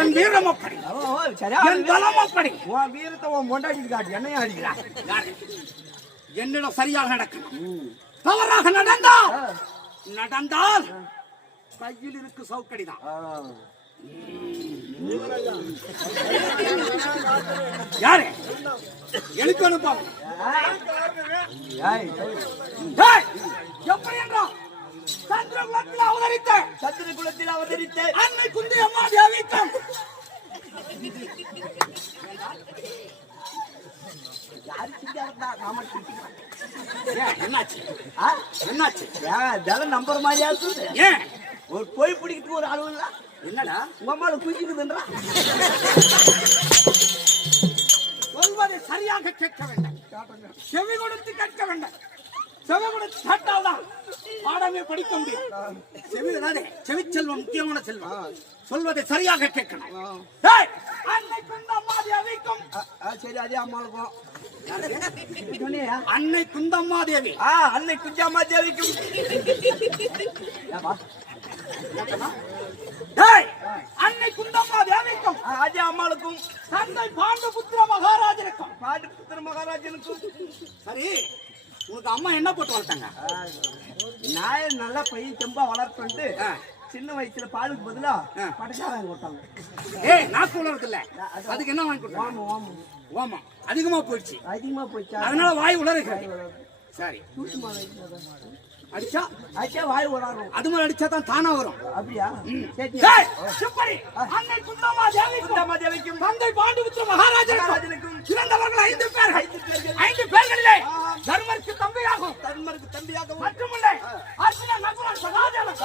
என் வீரம் அப்படி, என் பலம் அப்படி. உன் வீரத்தை உன் கொண்டாடி காட்டு என்னையா அடிக்கிறான். என்னிடம் சரியாக நடக்கணும். தவறாக நடந்தால் கையில் இருக்கு சவுக்கடிதான். யாரு எனக்கு அனுப்பாங்க எப்படி என்றால் சந்திரகுலத்தில் அவதரித்த அன்னை குந்தி அம்மா தேவிக்கும் நம்பர் மாதிரியா ஏன் ஒரு போய் பிடிக்கிறதுக்கு ஒரு அளவு இல்ல. என்னடா உங்க அம்மாவை குதிக்குதுன்றா. சொல்வதை சரியாக கேட்க வேண்டாம், செவி கொடுத்து கேட்க வேண்டாம். செவி கொடுத்து கேட்டால்தான் பாடமே படிக்க முடியும். செவி செல்வம் முக்கியமான செல்வம். சொல்வதை சரியாக கேட்கணும். அன்னை குந்தம்மாதி அவிக்கும். சரி, அதே அம்மாவுக்கும் அன்னை குந்தம்மா தேவி. அன்னை குஞ்சம்மா தேவிக்கும். அன்னை குந்தம்மா தேவிக்கும் அதே அம்மாளுக்கும். தந்தை பாண்டுபுத்திர மகாராஜனுக்கும். பாண்டுபுத்திர மகாராஜனுக்கும். சரி, உனக்கு அம்மா என்ன போட்டு வளர்த்தாங்க? நான் நல்லா பையன் செம்பா வளர்த்துட்டு சின்ன வயசுல பாலுக்கு பதிலா படைச்சா வாங்கி கொடுத்தாங்க. நான் வளர்க்கு இல்ல, அதுக்கு என்ன வாங்கி கொடுத்தாங்க? ஓமா அதிகமா போயிடுச்சு. அதனால வாய் உளறுக. சரி, அடிச்சா வாய் உளரும். அது மாதிரி அடிச்சா தான் தானா வரும். அப்படியா? அன்னை குந்தம்மா தேவிக்கும் தந்தை பாண்டுபுத்திர மகாராஜனுக்கும் சிறந்தவர்கள் 5 பேர்கள். 5 பேர்களிலே தர்மருக்கு தம்பியாகும். தர்மருக்கு தம்பியாகவும் மட்டுமில்லை, அர்ஜுன நகுல சகாதேவன்